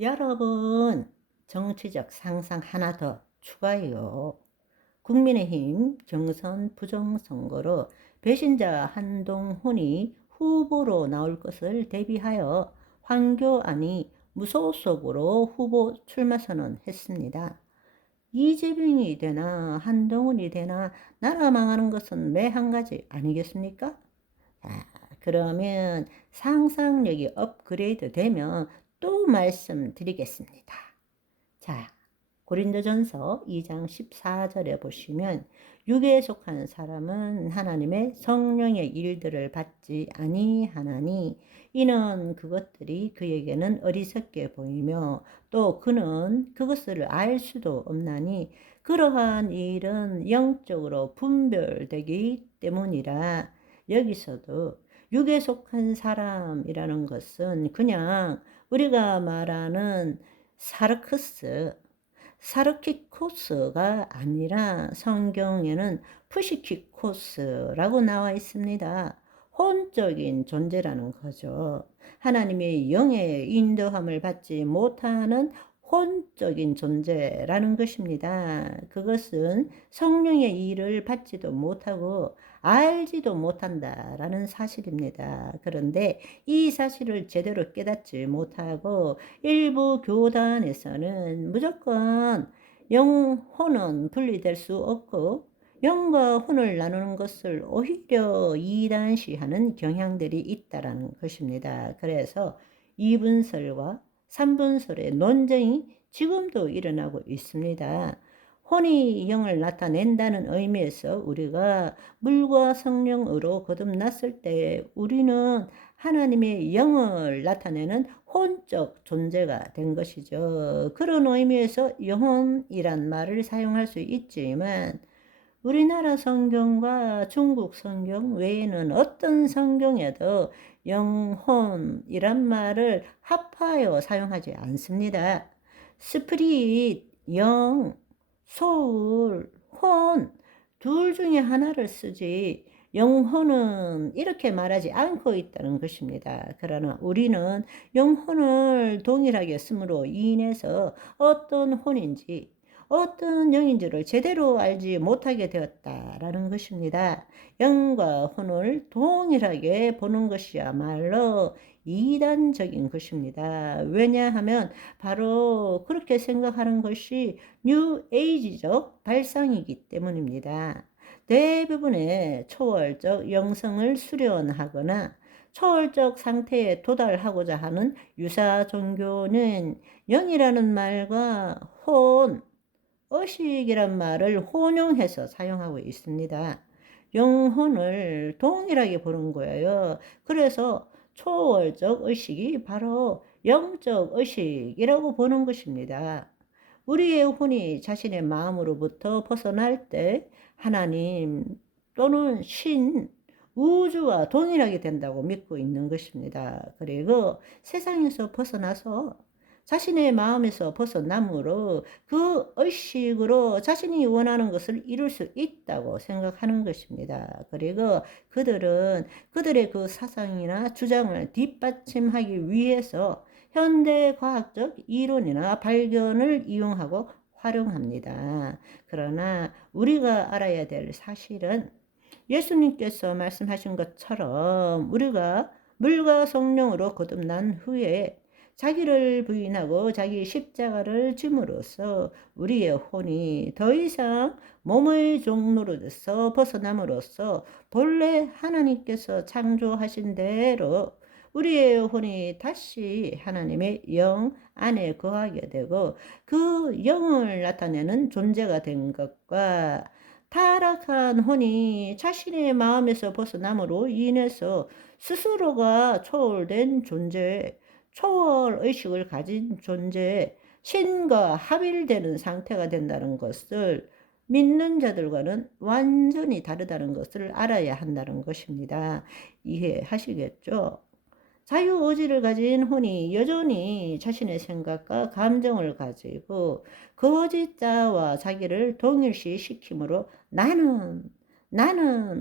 여러분, 정치적 상상 하나 더 추가해요. 국민의힘 경선 부정선거로 배신자 한동훈이 후보로 나올 것을 대비하여 황교안이 무소속으로 후보 출마 선언했습니다. 이재명이 되나 한동훈이 되나 나라 망하는 것은 매 한 가지 아니겠습니까? 자, 그러면 상상력이 업그레이드 되면 또 말씀드리겠습니다. 자, 고린도전서 2장 14절에 보시면 육에 속한 사람은 하나님의 성령의 일들을 받지 아니하나니 이는 그것들이 그에게는 어리석게 보이며 또 그는 그것을 알 수도 없나니 그러한 일은 영적으로 분별되기 때문이라. 여기서도 육에 속한 사람이라는 것은 그냥 우리가 말하는 사르크스, 사르키코스가 아니라 성경에는 푸시키코스라고 나와 있습니다. 혼적인 존재라는 거죠. 하나님의 영의 인도함을 받지 못하는 혼적인 존재라는 것입니다. 그것은 성령의 일을 받지도 못하고 알지도 못한다라는 사실입니다. 그런데 이 사실을 제대로 깨닫지 못하고 일부 교단에서는 무조건 영혼은 분리될 수 없고 영과 혼을 나누는 것을 오히려 이단시하는 경향들이 있다라는 것입니다. 그래서 이분설과 삼분설의 논쟁이 지금도 일어나고 있습니다. 혼이 영을 나타낸다는 의미에서 우리가 물과 성령으로 거듭났을 때 우리는 하나님의 영을 나타내는 혼적 존재가 된 것이죠. 그런 의미에서 영혼이란 말을 사용할 수 있지만 우리나라 성경과 중국 성경 외에는 어떤 성경에도 영혼이란 말을 합하여 사용하지 않습니다. 스피릿, 영, 소울, 혼, 둘 중에 하나를 쓰지 영혼은 이렇게 말하지 않고 있다는 것입니다. 그러나 우리는 영혼을 동일하게 쓰므로 인해서 어떤 혼인지 어떤 영인지를 제대로 알지 못하게 되었다라는 것입니다. 영과 혼을 동일하게 보는 것이야말로 이단적인 것입니다. 왜냐하면 바로 그렇게 생각하는 것이 뉴 에이지적 발상이기 때문입니다. 대부분의 초월적 영성을 수련하거나 초월적 상태에 도달하고자 하는 유사 종교는 영이라는 말과 혼, 의식이란 말을 혼용해서 사용하고 있습니다. 영혼을 동일하게 보는 거예요. 그래서 초월적 의식이 바로 영적 의식이라고 보는 것입니다. 우리의 혼이 자신의 마음으로부터 벗어날 때 하나님 또는 신, 우주와 동일하게 된다고 믿고 있는 것입니다. 그리고 세상에서 벗어나서 자신의 마음에서 벗어남으로 그 의식으로 자신이 원하는 것을 이룰 수 있다고 생각하는 것입니다. 그리고 그들은 그들의 그 사상이나 주장을 뒷받침하기 위해서 현대 과학적 이론이나 발견을 이용하고 활용합니다. 그러나 우리가 알아야 될 사실은 예수님께서 말씀하신 것처럼 우리가 물과 성령으로 거듭난 후에 자기를 부인하고 자기 십자가를 짐으로써 우리의 혼이 더 이상 몸의 종로로서 벗어남으로써 본래 하나님께서 창조하신 대로 우리의 혼이 다시 하나님의 영 안에 거하게 되고 그 영을 나타내는 존재가 된 것과 타락한 혼이 자신의 마음에서 벗어남으로 인해서 스스로가 초월된 존재, 초월의식을 가진 존재, 신과 합일되는 상태가 된다는 것을 믿는 자들과는 완전히 다르다는 것을 알아야 한다는 것입니다. 이해하시겠죠? 자유의지를 가진 혼이 여전히 자신의 생각과 감정을 가지고 거짓자와 자기를 동일시 시키므로 나는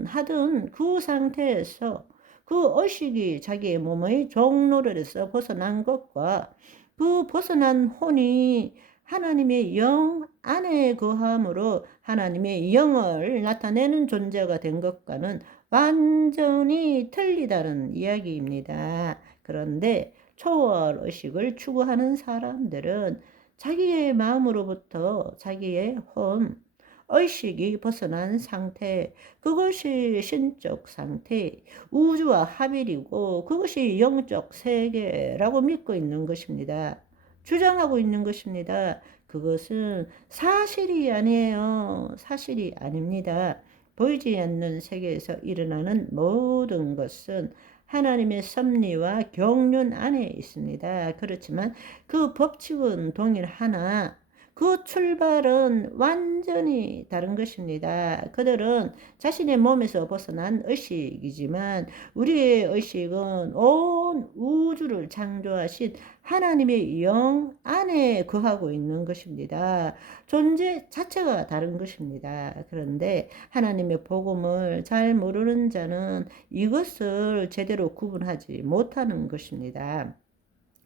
하던 그 상태에서 그 의식이 자기의 몸의 종로를에서 벗어난 것과 그 벗어난 혼이 하나님의 영 안에 거함으로 하나님의 영을 나타내는 존재가 된 것과는 완전히 틀리다는 이야기입니다. 그런데 초월 의식을 추구하는 사람들은 자기의 마음으로부터 자기의 혼, 의식이 벗어난 상태, 그것이 신적 상태, 우주와 합일이고 그것이 영적 세계라고 믿고 있는 것입니다. 주장하고 있는 것입니다. 그것은 사실이 아니에요. 사실이 아닙니다. 보이지 않는 세계에서 일어나는 모든 것은 하나님의 섭리와 경륜 안에 있습니다. 그렇지만 그 법칙은 동일하나 그 출발은 완전히 다른 것입니다. 그들은 자신의 몸에서 벗어난 의식이지만 우리의 의식은 온 우주를 창조하신 하나님의 영 안에 거하고 있는 것입니다. 존재 자체가 다른 것입니다. 그런데 하나님의 복음을 잘 모르는 자는 이것을 제대로 구분하지 못하는 것입니다.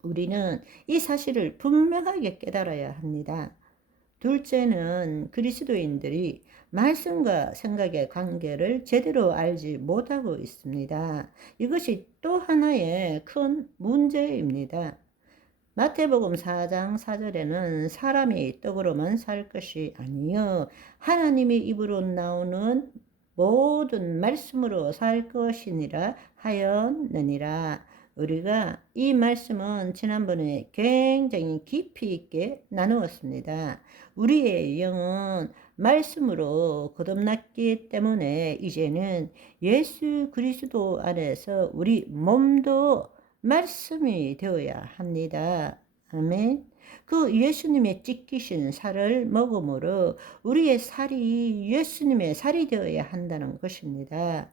우리는 이 사실을 분명하게 깨달아야 합니다. 둘째는 그리스도인들이 말씀과 생각의 관계를 제대로 알지 못하고 있습니다. 이것이 또 하나의 큰 문제입니다. 마태복음 4장 4절에는 사람이 떡으로만 살 것이 아니요 하나님의 입으로 나오는 모든 말씀으로 살 것이니라 하였느니라. 우리가 이 말씀은 지난번에 굉장히 깊이 있게 나누었습니다. 우리의 영은 말씀으로 거듭났기 때문에 이제는 예수 그리스도 안에서 우리 몸도 말씀이 되어야 합니다. 아멘. 그 예수님의 찢기신 살을 먹음으로 우리의 살이 예수님의 살이 되어야 한다는 것입니다.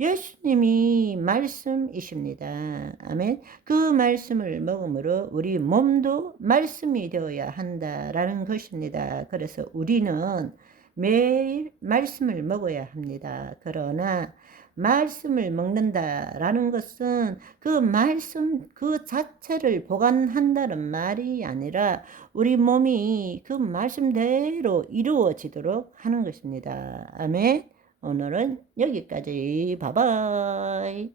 예수님이 말씀이십니다. 아멘. 그 말씀을 먹음으로 우리 몸도 말씀이 되어야 한다라는 것입니다. 그래서 우리는 매일 말씀을 먹어야 합니다. 그러나 말씀을 먹는다라는 것은 그 말씀 그 자체를 보관한다는 말이 아니라 우리 몸이 그 말씀대로 이루어지도록 하는 것입니다. 아멘. 오늘은 여기까지. 바이바이.